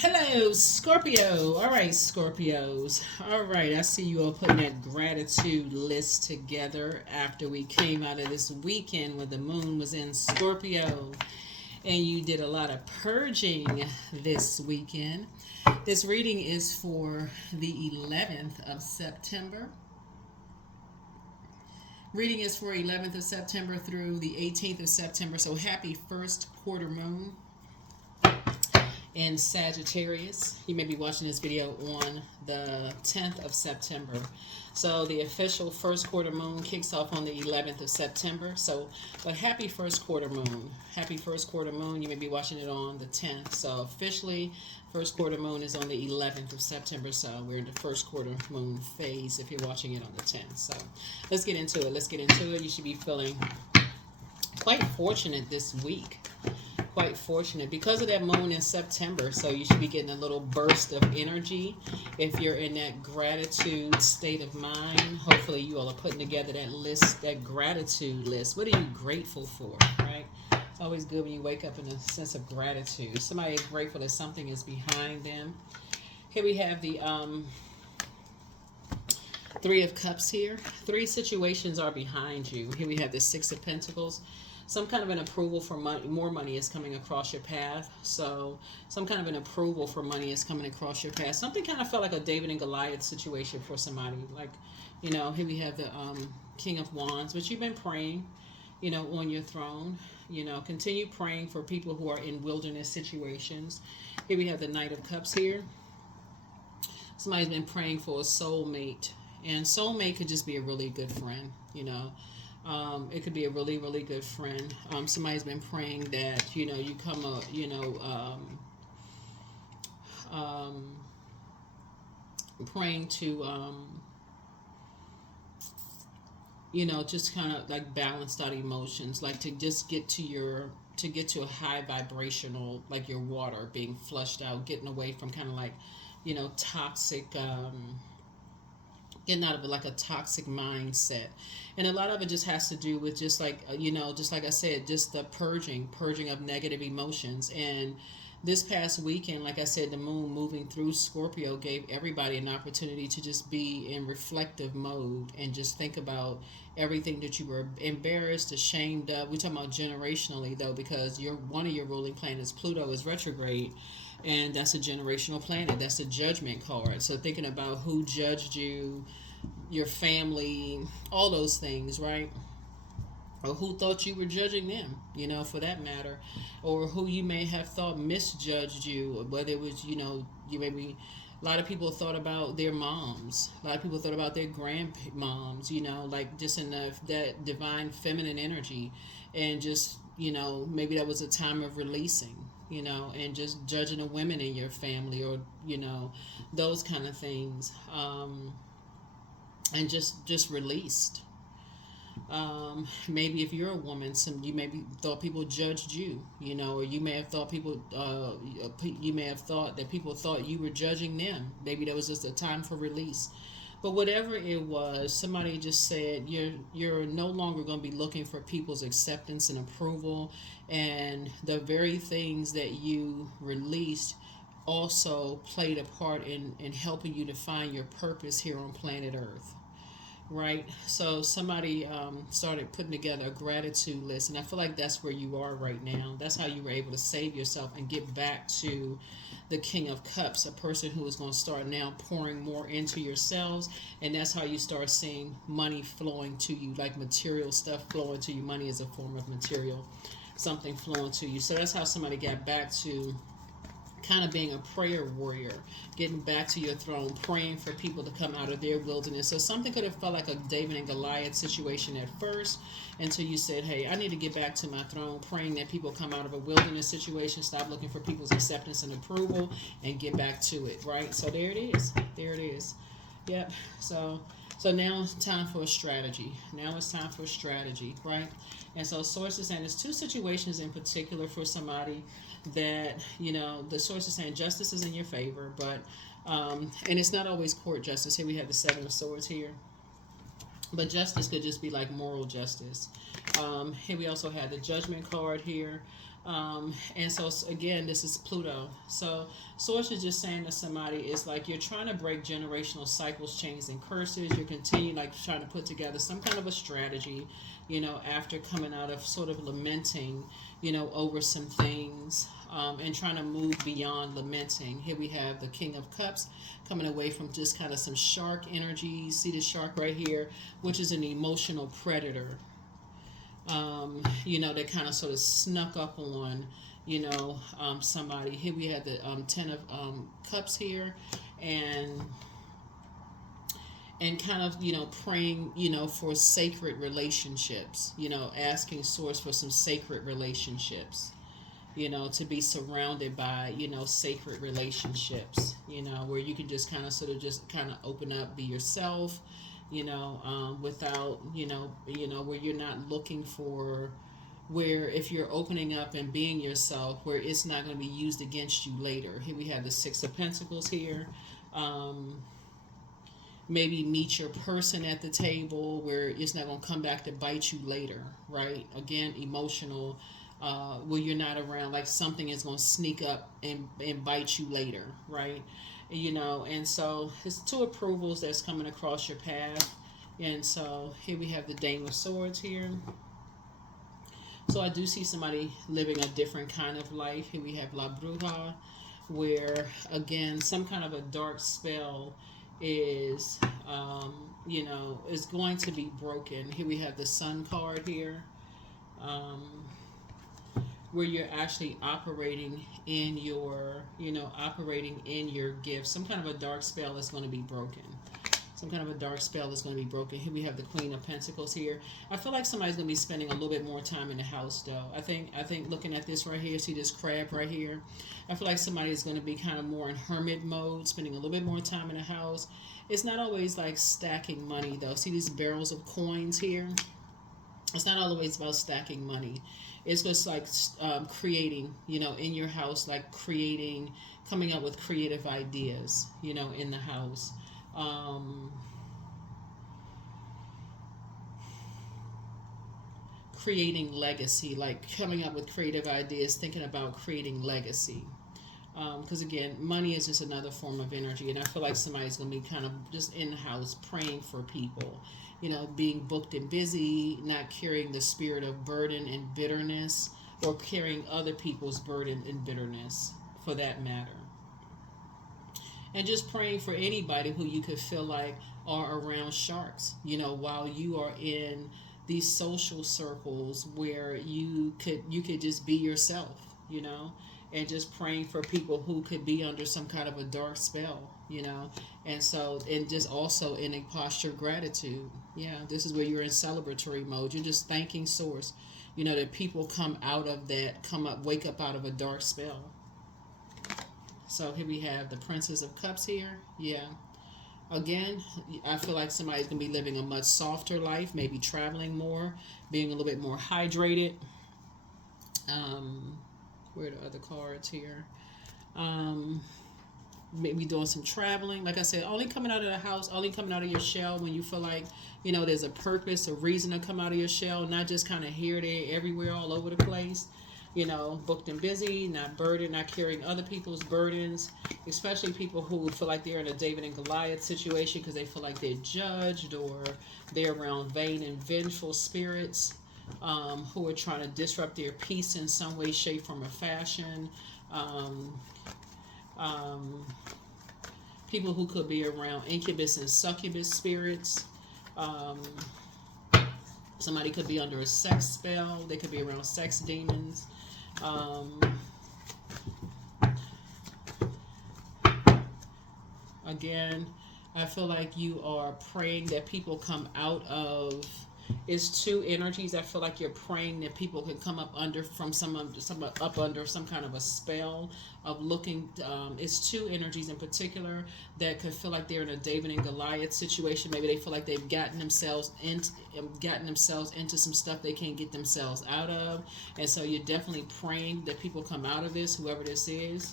Hello, Scorpio. All right, Scorpios. All right, I see you all putting that gratitude list together after we came out of this weekend where the moon was in Scorpio and you did a lot of purging this weekend. This reading is for the 11th of September. Reading is for 11th of September through the 18th of September. So happy first quarter moon in Sagittarius. You may be watching this video on the 10th of September. So the official first quarter moon kicks off on the 11th of September. So, but happy first quarter moon. Happy first quarter moon. You may be watching it on the 10th. So officially, first quarter moon is on the 11th of September. So we're in the first quarter moon phase if you're watching it on the 10th. So let's get into it. Let's get into it. You should be feeling quite fortunate this week. Quite fortunate because of that moon in September. So you should be getting a little burst of energy if you're in that gratitude state of mind. Hopefully you all are putting together that list, that gratitude list. What are you grateful for, right? It's always good when you wake up in a sense of gratitude. Somebody is grateful that something is behind them. Here we have the Three of Cups here. Three situations are behind you. Here we have the Six of Pentacles. Some kind of an approval for money, more money is coming across your path. So some kind of an approval for money is coming across your path. Something kind of felt like a David and Goliath situation for somebody. Like, you know, here we have the King of Wands, but you've been praying, you know, on your throne. You know, continue praying for people who are in wilderness situations. Here we have the Knight of Cups here. Somebody's been praying for a soulmate. And soulmate could just be a really good friend, you know. It could be a really, really good friend. Somebody's been praying that, you know, you come up, you know, praying to, you know, just kind of like balanced out emotions, like to just get to to get to a high vibrational, like your water being flushed out, getting away from kind of like, you know, toxic, getting out of like a toxic mindset. And a lot of it just has to do with just like, you know, just like I said, just the purging of negative emotions. And this past weekend, like I said, the moon moving through Scorpio gave everybody an opportunity to just be in reflective mode and just think about everything that you were embarrassed, ashamed of. We're talking about generationally though, because one of your ruling planets, Pluto, is retrograde. And that's a generational planet. That's a judgment card. So thinking about who judged you, your family, all those things, right? Or who thought you were judging them, you know, for that matter. Or who you may have thought misjudged you, or whether it was, you know, you maybe, a lot of people thought about their moms. A lot of people thought about their grandmoms, you know, like just in that divine feminine energy. And just, you know, maybe that was a time of releasing, you know, and just judging the women in your family, or, you know, those kind of things. And just released. Maybe if you're a woman, you maybe thought people judged you, you know, or you may have thought you may have thought that people thought you were judging them. Maybe that was just a time for release. But whatever it was, somebody just said you're no longer going to be looking for people's acceptance and approval, and the very things that you released also played a part in helping you to find your purpose here on planet Earth. Right. So somebody started putting together a gratitude list, and I feel like that's where you are right now. That's how you were able to save yourself and get back to the King of Cups, a person who is going to start now pouring more into yourselves, and that's how you start seeing money flowing to you, like material stuff flowing to you. Money is a form of material, something flowing to you. So that's how somebody got back to kind of being a prayer warrior, getting back to your throne, praying for people to come out of their wilderness. So something could have felt like a David and Goliath situation at first, until you said, hey, I need to get back to my throne, praying that people come out of a wilderness situation, stop looking for people's acceptance and approval, and get back to it, right? So there it is. There it is. Yep. So now it's time for a strategy. Now it's time for a strategy, right? And so sources saying there's two situations in particular for somebody that, you know, the source is saying justice is in your favor, but and it's not always court justice. Here we have the Seven of Swords here, but justice could just be like moral justice. Here we also have the Judgment card here. And so again, this is Pluto. So Source is just saying to somebody, it's like you're trying to break generational cycles, chains, and curses. You're continuing like trying to put together some kind of a strategy, after coming out of sort of lamenting, over some things, and trying to move beyond lamenting. Here we have the King of Cups coming away from just kind of some shark energy. See the shark right here, which is an emotional predator. That kind of sort of snuck up on, somebody. Here we had the Ten of Cups here, and kind of, praying, for sacred relationships, asking Source for some sacred relationships, to be surrounded by, sacred relationships, where you can just kind of sort of just kind of open up, be yourself, without, where you're not looking for, where if you're opening up and being yourself, where it's not going to be used against you later. Here we have the Six of Pentacles here. Maybe meet your person at the table where it's not going to come back to bite you later, right? Again, emotional, where you're not around, like something is going to sneak up and bite you later, right? And so it's two approvals that's coming across your path. And so here we have the Dame of Swords here. So I do see somebody living a different kind of life. Here we have La Bruja, where again, some kind of a dark spell is, is going to be broken. Here we have the Sun card here. Where you're actually operating in your, operating in your gifts. Some kind of a dark spell is going to be broken. Some kind of a dark spell is going to be broken. Here we have the Queen of Pentacles here. I feel like somebody's going to be spending a little bit more time in the house, though. I think looking at this right here, see this crab right here? I feel like somebody is going to be kind of more in hermit mode, spending a little bit more time in the house. It's not always like stacking money, though. See these barrels of coins here? It's not always about stacking money. It's just like creating, in your house, like creating, coming up with creative ideas, in the house. Creating legacy, like coming up with creative ideas, thinking about creating legacy. Because again, money is just another form of energy, and I feel like somebody's going to be kind of just in the house praying for people, being booked and busy, not carrying the spirit of burden and bitterness, or carrying other people's burden and bitterness for that matter. And just praying for anybody who you could feel like are around sharks, while you are in these social circles where you could just be yourself, and just praying for people who could be under some kind of a dark spell, and so, and just also in a posture of gratitude. Yeah, this is where you're in celebratory mode. You're just thanking Source, that people come out of that, wake up out of a dark spell. So here we have the Princess of Cups here. Yeah. Again, I feel like somebody's going to be living a much softer life, maybe traveling more, being a little bit more hydrated. Where are the other cards here? Maybe doing some traveling. Like I said, only coming out of the house, only coming out of your shell when you feel like, there's a purpose, a reason to come out of your shell, not just kind of here, there, everywhere, all over the place. Booked and busy, not burdened, not carrying other people's burdens, especially people who feel like they're in a David and Goliath situation because they feel like they're judged, or they're around vain and vengeful spirits, who are trying to disrupt their peace in some way, shape, form, or fashion. People who could be around incubus and succubus spirits. Somebody could be under a sex spell. They could be around sex demons. Again, I feel like you are praying that people come out of, it's two energies. I feel like you're praying that people can come up under from up under some kind of a spell of looking. It's two energies in particular that could feel like they're in a David and Goliath situation. Maybe they feel like they've gotten themselves into some stuff they can't get themselves out of, and so you're definitely praying that people come out of this, whoever this is.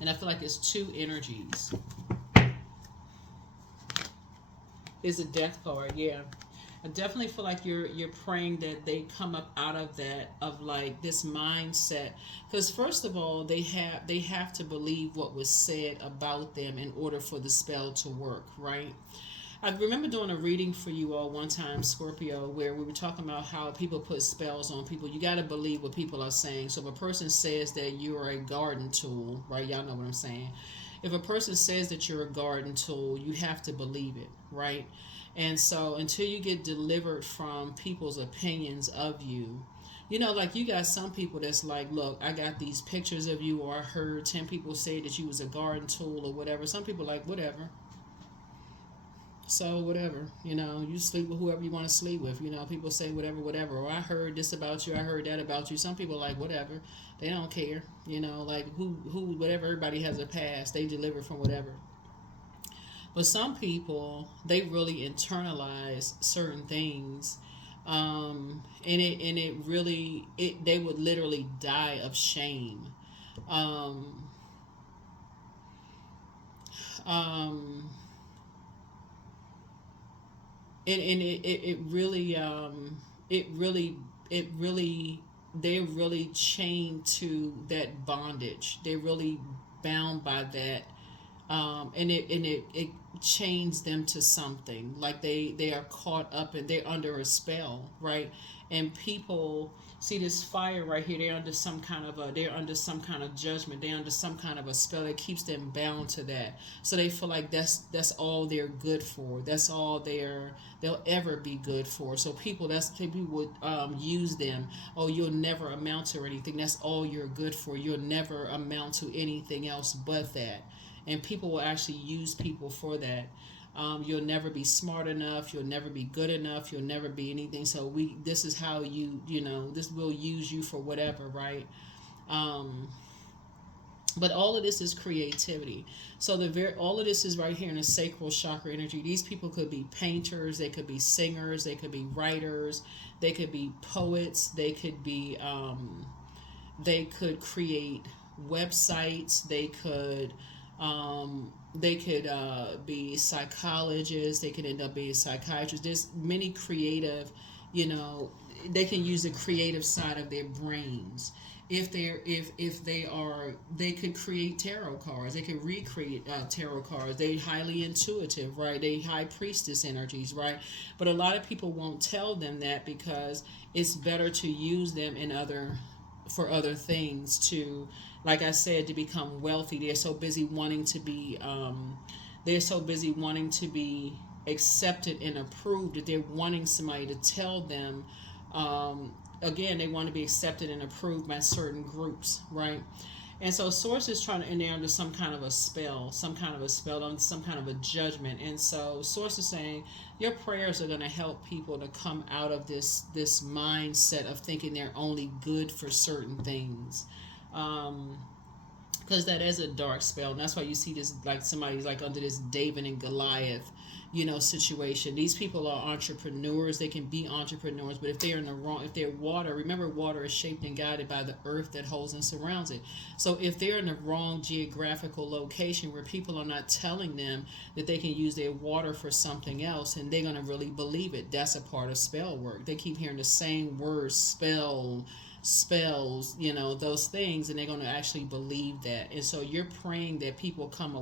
And I feel like it's two energies. Is a death card, yeah. I definitely feel like you're praying that they come up out of that, of like this mindset, because first of all they have to believe what was said about them in order for the spell to work, right? I remember doing a reading for you all one time, Scorpio, where we were talking about how people put spells on people. You got to believe what people are saying. So if a person says that you are a garden tool, right? Y'all know what I'm saying. If a person says that you're a garden tool, you have to believe it, right? And so until you get delivered from people's opinions of you, like you got some people that's like, look, I got these pictures of you, or I heard 10 people say that you was a garden tool or whatever. Some people like, whatever. So whatever, you sleep with whoever you want to sleep with. People say whatever, whatever. Or I heard this about you, I heard that about you. Some people like whatever, they don't care. Like whatever. Everybody has a past. They deliver from whatever. But some people, they really internalize certain things, and it really they would literally die of shame. Um, um, and it really it really it really they're really chained to that bondage. They're really bound by that, and it chains them to something, like they are caught up and they're under a spell, right? And people see this fire right here, they're under some kind of judgment, they're under some kind of a spell that keeps them bound to that. So they feel like that's all they're good for, that's all they'll ever be good for. So people would use them. Oh, you'll never amount to anything, that's all you're good for, you'll never amount to anything else but that. And people will actually use people for that. You'll never be smart enough, you'll never be good enough, you'll never be anything. So this is how this will use you for whatever, right? um, but all of this is creativity. So all of this is right here in the sacral chakra energy. These people could be painters, they could be singers, they could be writers, they could be poets, they could create websites, be psychologists, they could end up being psychiatrists. There's many creative, you know, they can use the creative side of their brains. They could create tarot cards, they could recreate tarot cards. They highly intuitive, right? They high priestess energies, right? But a lot of people won't tell them that, because it's better to use them for other things, to, like I said, to become wealthy. They're so busy wanting to be accepted and approved, that they're wanting somebody to tell them. Again, they want to be accepted and approved by certain groups, right? And so Source is trying to, and they're under some kind of a spell, on some kind of a judgment. And so Source is saying your prayers are going to help people to come out of this mindset of thinking they're only good for certain things. Because that is a dark spell, and that's why you see this, like somebody's like under this David and Goliath, situation. These people are entrepreneurs, they can be entrepreneurs, but if they're water, remember, water is shaped and guided by the earth that holds and surrounds it. So if they're in the wrong geographical location, where people are not telling them that they can use their water for something else, and they're going to really believe it, that's a part of spell work. They keep hearing the same words, spells, those things, and they're going to actually believe that. And so you're praying that people come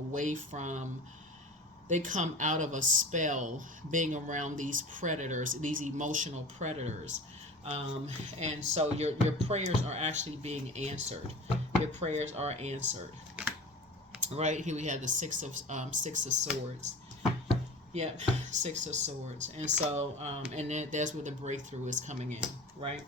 out of a spell being around these predators, these emotional predators. And so your prayers are actually being answered. Your prayers are answered. Right here we have the Six of Swords. Yep, Six of Swords. And so that's where the breakthrough is coming in, right?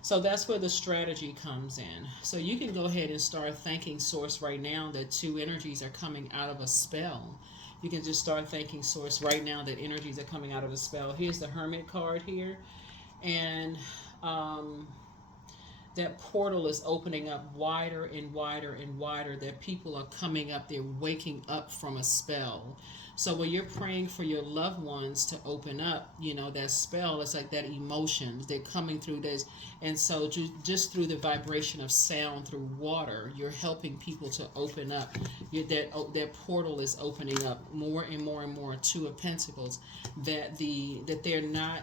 So that's where the strategy comes in. So you can go ahead and start thanking Source right now that two energies are coming out of a spell. You can just start thanking Source right now that energies are coming out of a spell. Here's the Hermit card here. And that portal is opening up wider and wider and wider, that people are coming up, they're waking up from a spell. So when you're praying for your loved ones to open up, that spell, it's like that emotions, they're coming through this. And so just through the vibration of sound, through water, you're helping people to open up. That portal is opening up more and more and more. Two of Pentacles, that they're not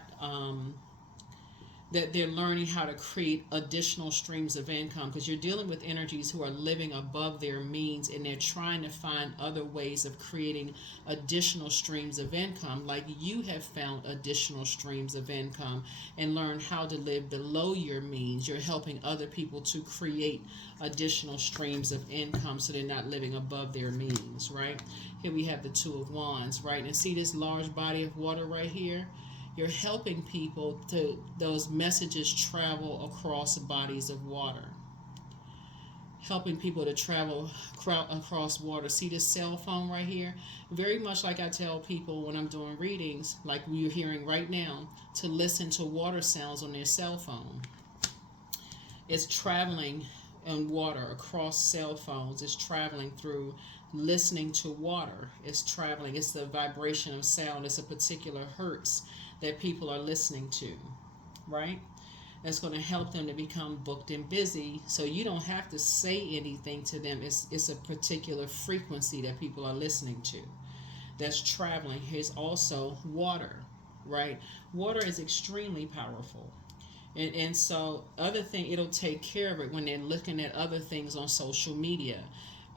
that they're learning how to create additional streams of income, because you're dealing with energies who are living above their means, and they're trying to find other ways of creating additional streams of income, like you have found additional streams of income and learn how to live below your means. You're helping other people to create additional streams of income so they're not living above their means, right? Here we have the Two of Wands, right? And see this large body of water right here? You're helping people to, those messages travel across bodies of water. Helping people to travel across water. See this cell phone right here? Very much like I tell people when I'm doing readings, like you're hearing right now, to listen to water sounds on their cell phone. It's traveling in water across cell phones. It's traveling through listening to water. It's traveling. It's the vibration of sound. It's a particular hertz that people are listening to, right? That's going to help them to become booked and busy, so you don't have to say anything to them. It's a particular frequency that people are listening to that's traveling. Here's also water, right? Water is extremely powerful. And so other thing, it'll take care of it when they're looking at other things on social media.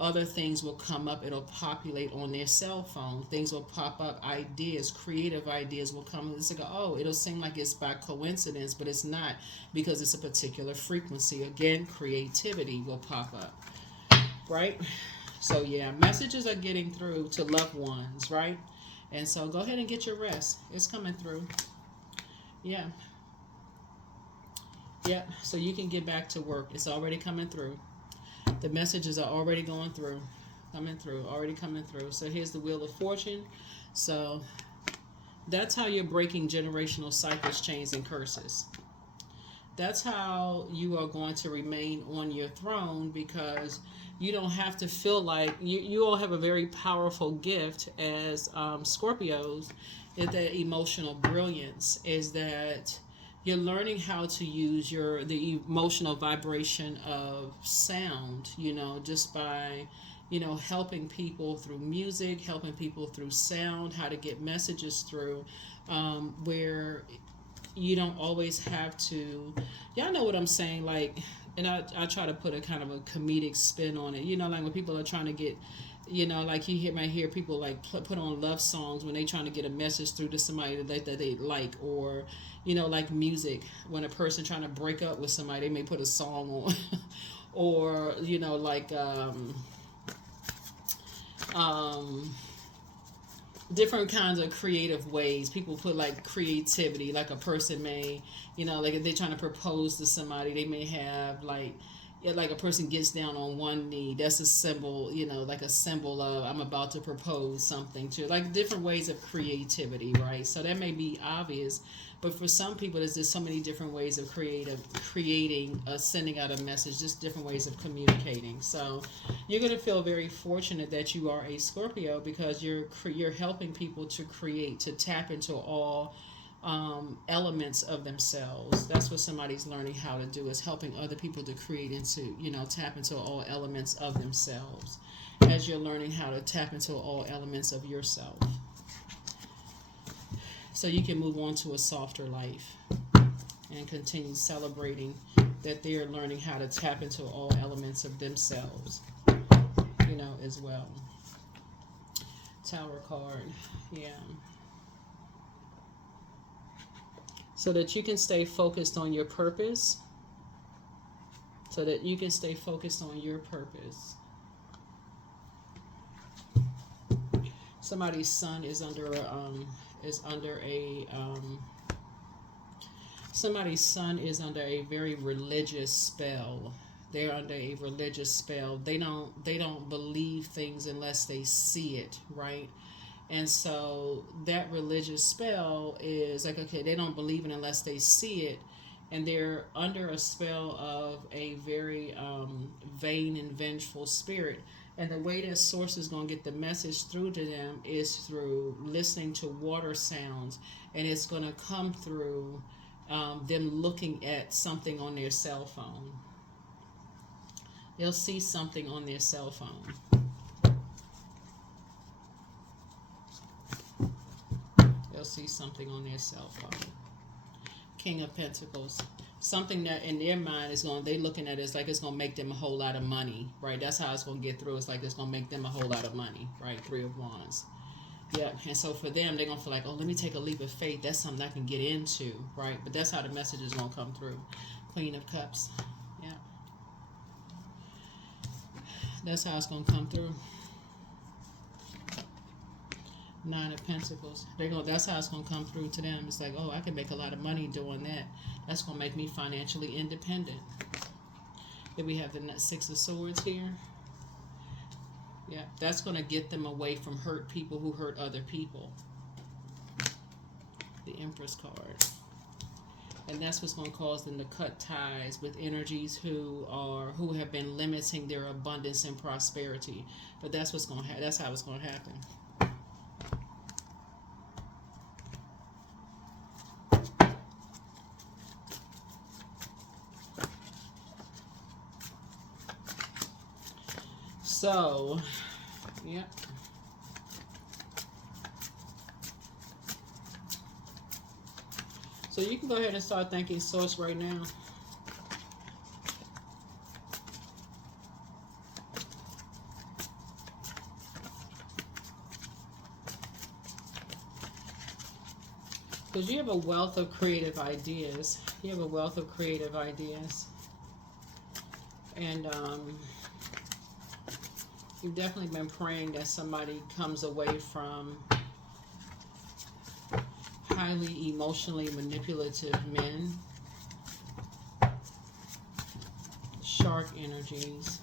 Other things will come up, it'll populate on their cell phone. Things will pop up, ideas, creative ideas will come. It's like, oh, it'll seem like it's by coincidence, but it's not, because it's a particular frequency. Again, creativity will pop up, right? So yeah, messages are getting through to loved ones, right? And so go ahead and get your rest. It's coming through. Yeah. Yeah, so you can get back to work. It's already coming through. The messages are already going through, already coming through. So here's the Wheel of Fortune. So that's how you're breaking generational cycles, chains, and curses. That's how you are going to remain on your throne, because you don't have to feel like you all have a very powerful gift as Scorpios. Is that emotional brilliance, is that you're learning how to use the emotional vibration of sound, just by, helping people through music, helping people through sound, how to get messages through, where you don't always have to, y'all know what I'm saying, like, and I try to put a kind of a comedic spin on it, like when people are trying to get, like you might hear people like put on love songs when they trying to get a message through to somebody that they like, or like music, when a person trying to break up with somebody, they may put a song on, or like different kinds of creative ways. People put like creativity, like a person may, like if they're trying to propose to somebody, they may have like a person gets down on one knee. That's a symbol, like a symbol of I'm about to propose something to, like different ways of creativity, right? So that may be obvious, but for some people, there's just so many different ways of creating, sending out a message, just different ways of communicating. So you're going to feel very fortunate that you are a Scorpio, because you're helping people to create, to tap into all elements of themselves. That's what somebody's learning how to do, is helping other people to create into, tap into all elements of themselves, as you're learning how to tap into all elements of yourself, so you can move on to a softer life and continue celebrating that they're learning how to tap into all elements of themselves, as well. Tower card, yeah. So that you can stay focused on your purpose. So that you can stay focused on your purpose. Somebody's son is under somebody's son is under a very religious spell. They're under a religious spell. They don't believe things unless they see it, right? And so that religious spell is like, okay, they don't believe it unless they see it. and they're under a spell of a very vain and vengeful spirit. And the way that source is going to get the message through to them is through listening to water sounds, and it's going to come through them looking at something on their cell phone. They'll see something on their cell phone. They'll see something on their cell phone. King of Pentacles. Something that in their mind is going, they looking at it, it's like it's going to make them a whole lot of money, right? That's how it's going to get through. It's like it's going to make them a whole lot of money, right? Three of Wands. Yeah, and so for them, they're going to feel like, oh, let me take a leap of faith. That's something I can get into, right? But that's how the message is going to come through. Queen of Cups. Yeah. That's how it's going to come through. Nine of Pentacles. That's how it's going to come through to them. It's like, oh, I can make a lot of money doing that. That's going to make me financially independent. Then we have the Six of Swords here. Yeah, that's going to get them away from hurt people who hurt other people. The Empress card. And that's what's going to cause them to cut ties with energies who have been limiting their abundance and prosperity. But that's what's going to happen. That's how it's going to happen. So, yeah. So you can go ahead and start thanking Source right now. Because you have a wealth of creative ideas. You have a wealth of creative ideas. And you've definitely been praying that somebody comes away from highly emotionally manipulative men. Shark energies.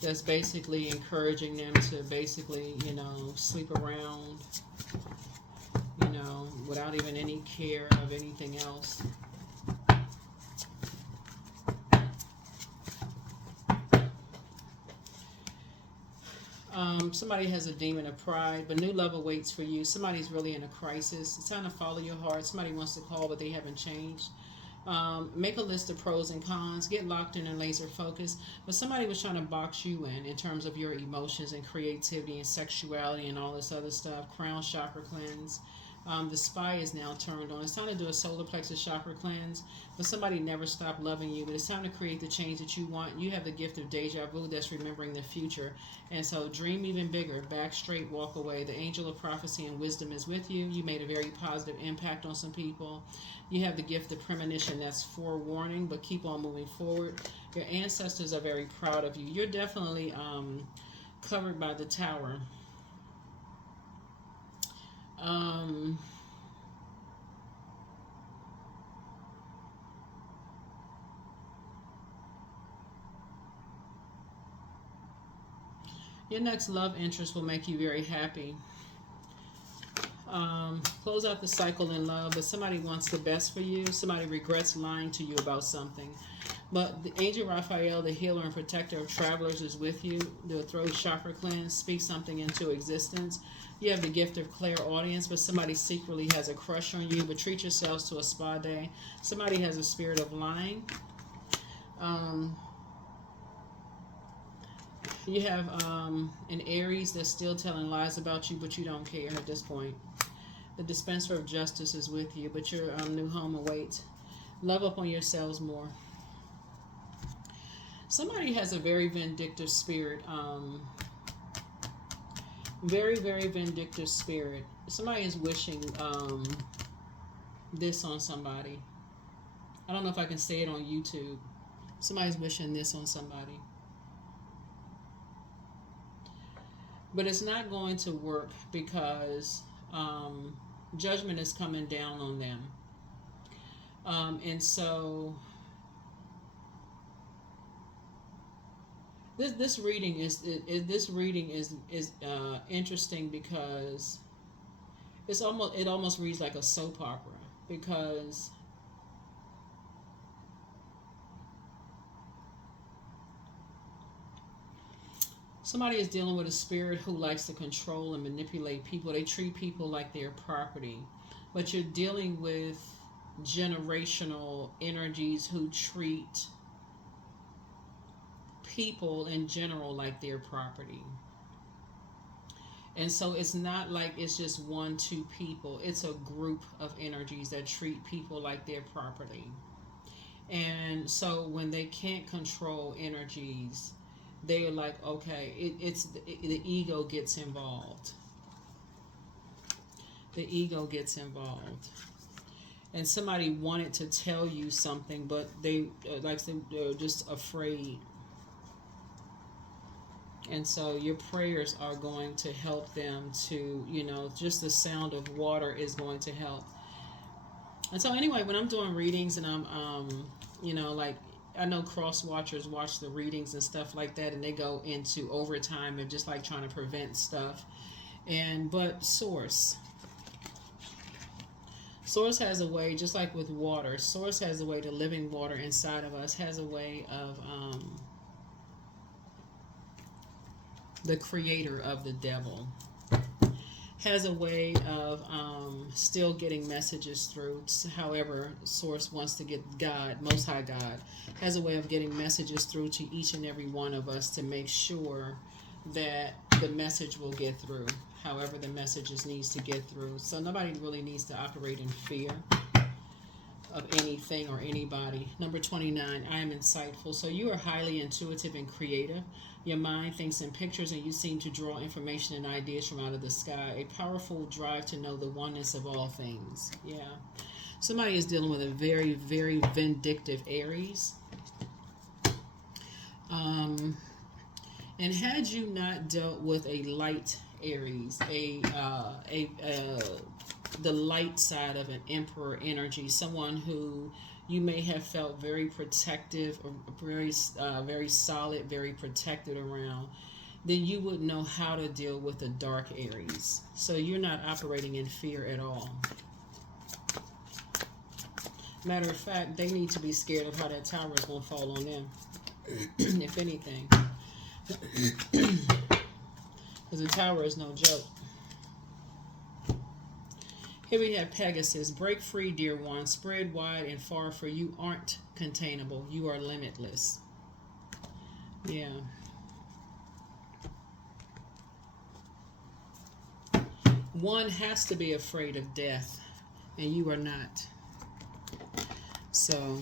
That's basically encouraging them to basically, sleep around, without even any care of anything else. Somebody has a demon of pride, but new love awaits for you. Somebody's really in a crisis. It's time to follow your heart. Somebody wants to call, but they haven't changed. Make a list of pros and cons. Get locked in and laser focus. But somebody was trying to box you in terms of your emotions and creativity and sexuality and all this other stuff. Crown chakra cleanse. The spy is now turned on. It's time to do a solar plexus chakra cleanse. But somebody never stopped loving you. But it's time to create the change that you want. You have the gift of deja vu. That's remembering the future. And so dream even bigger. Back straight, walk away. The angel of prophecy and wisdom is with you. You made a very positive impact on some people. You have the gift of premonition. That's forewarning, but keep on moving forward. Your ancestors are very proud of you. You're definitely covered by the tower. Your next love interest will make you very happy. Close out the cycle in love, but somebody wants the best for you. Somebody regrets lying to you about something. But the angel Raphael, the healer and protector of travelers, is with you. The throat chakra cleanse, speak something into existence. You have the gift of clairaudience, but somebody secretly has a crush on you. But treat yourselves to a spa day. Somebody has a spirit of lying. You have an Aries that's still telling lies about you, but you don't care at this point. The dispenser of justice is with you, but your new home awaits. Love up on yourselves more. Somebody has a very vindictive spirit. Very, very vindictive spirit. Somebody is wishing this on somebody. I don't know if I can say it on YouTube. Somebody's wishing this on somebody. But it's not going to work because judgment is coming down on them. And so this reading is interesting because it almost reads like a soap opera, because Somebody is dealing with a spirit who likes to control and manipulate people. They treat people like their property. But you're dealing with generational energies who treat people in general like their property. And so it's not like it's just one, two people. It's a group of energies that treat people like their property. And so when they can't control energies, they're like, okay, the ego gets involved. The ego gets involved. And somebody wanted to tell you something, but they're just afraid. And so your prayers are going to help them to, just the sound of water is going to help. And so anyway, when I'm doing readings and I'm, like I know cross watchers watch the readings and stuff like that, and they go into overtime and just like trying to prevent stuff. But Source has a way, just like with water. Source has a way, the living water inside of us has a way of, the creator of the devil has a way of still getting messages through. However, Source wants to get God, Most High God, has a way of getting messages through to each and every one of us to make sure that the message will get through. However, the messages needs to get through. So nobody really needs to operate in fear of anything or anybody. Number 29, I am insightful. So you are highly intuitive and creative. Your mind thinks in pictures and you seem to draw information and ideas from out of the sky. A powerful drive to know the oneness of all things. Yeah. Somebody is dealing with a very, very vindictive Aries. And had you not dealt with a light Aries, the light side of an emperor energy, someone who you may have felt very protective or very solid, very protected around, then you would know how to deal with a dark Aries. So you're not operating in fear at all. Matter of fact, they need to be scared of how that tower is going to fall on them, if anything. Because the tower is no joke. Here we have Pegasus. Break free, dear one. Spread wide and far, for you aren't containable. You are limitless. Yeah. One has to be afraid of death, and you are not. So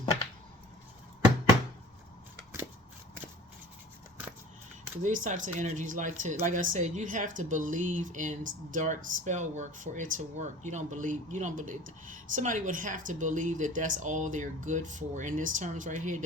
these types of energies like I said, you have to believe in dark spell work for it to work. You don't believe. Somebody would have to believe that that's all they're good for. In this terms right here,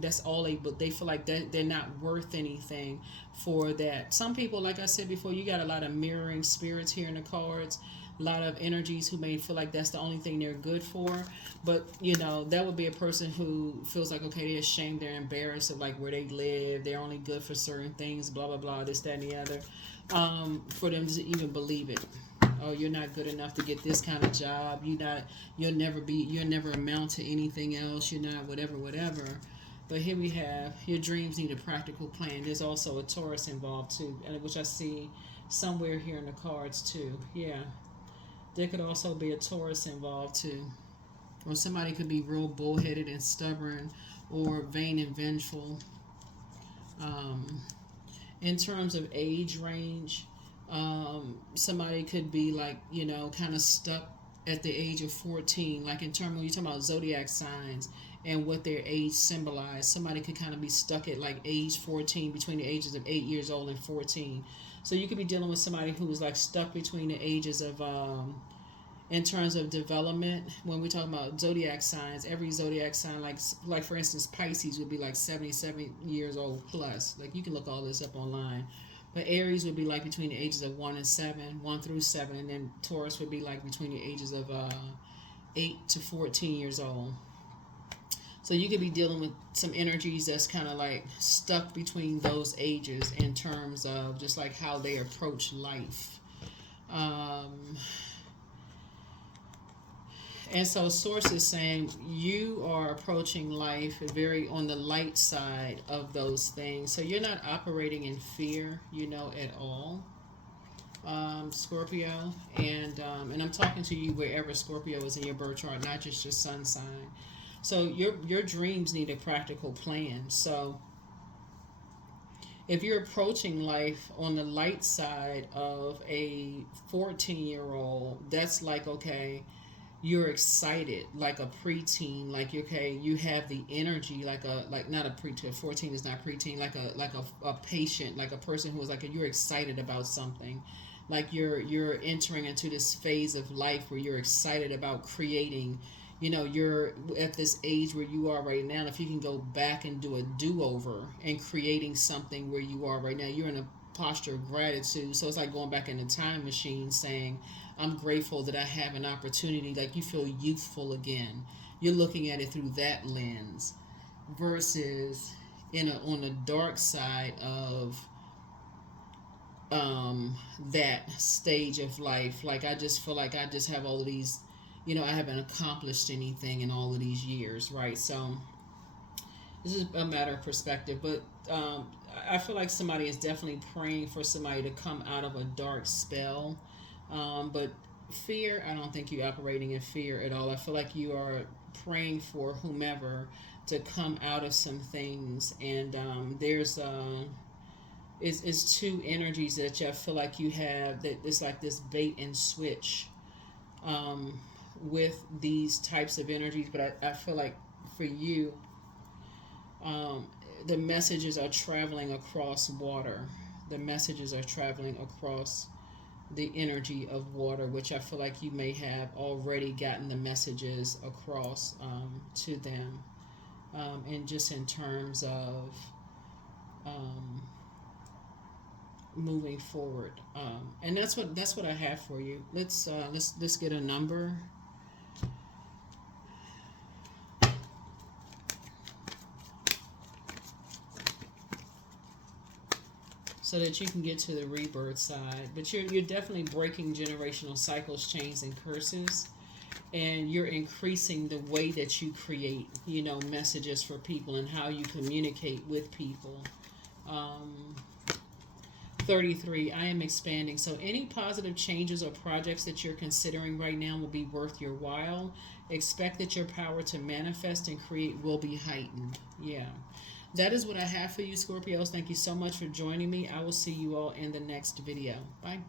that's all they feel like that they're not worth anything for that. Some people, like I said before, you got a lot of mirroring spirits here in the cards. A lot of energies who may feel like that's the only thing they're good for, but that would be a person who feels like, okay, they're ashamed, they're embarrassed of like where they live, they're only good for certain things, blah blah blah, this, that, and the other. For them to even believe it. Oh, you're not good enough to get this kind of job. You'll never amount to anything else. You're not whatever. But here we have your dreams need a practical plan. There's also a Taurus involved too, which I see somewhere here in the cards too. Yeah. There could also be a Taurus involved too. Or somebody could be real bullheaded and stubborn or vain and vengeful. In terms of age range, somebody could be like, kind of stuck at the age of 14. Like in terms when you're talking about zodiac signs and what their age symbolize, somebody could kind of be stuck at like age 14, between the ages of 8 years old and 14. So you could be dealing with somebody who's like stuck between the ages of, in terms of development. When we talk about zodiac signs, every zodiac sign, like for instance, Pisces would be like 77 years old plus. Like you can look all this up online. But Aries would be like between the ages of 1 through 7, and then Taurus would be like between the ages of 8 to 14 years old. So you could be dealing with some energies that's kind of like stuck between those ages in terms of just like how they approach life. And so source is saying you are approaching life very on the light side of those things. So you're not operating in fear, at all. Scorpio, and I'm talking to you wherever Scorpio is in your birth chart, not just your sun sign. So your dreams need a practical plan. So if you're approaching life on the light side of a 14-year-old, that's like, okay, you're excited like a preteen, like, okay, you have the energy like not a preteen. 14 is not preteen, like a patient, like a person who is like you're excited about something, like you're entering into this phase of life where you're excited about creating. You're at this age where you are right now. If you can go back and do a do-over and creating something where you are right now, you're in a posture of gratitude. So it's like going back in the time machine saying, I'm grateful that I have an opportunity. Like you feel youthful again. You're looking at it through that lens versus on the dark side of that stage of life. Like I just feel like I just have all of these, I haven't accomplished anything in all of these years, right? So this is a matter of perspective, but I feel like somebody is definitely praying for somebody to come out of a dark spell. But fear, I don't think you're operating in fear at all. I feel like you are praying for whomever to come out of some things, and there's it's two energies that I feel like you have, that it's like this bait and switch with these types of energies. But I feel like for you, um, the messages are traveling across water. The messages are traveling across the energy of water, which I feel like you may have already gotten the messages across to them, and just in terms of um, moving forward. And that's what I have for you. Let's get a number. So that you can get to the rebirth side. But you're definitely breaking generational cycles, chains, and curses. And you're increasing the way that you create, messages for people and how you communicate with people. Um, 33, I am expanding. So any positive changes or projects that you're considering right now will be worth your while. Expect that your power to manifest and create will be heightened. Yeah. That is what I have for you, Scorpios. Thank you so much for joining me. I will see you all in the next video. Bye.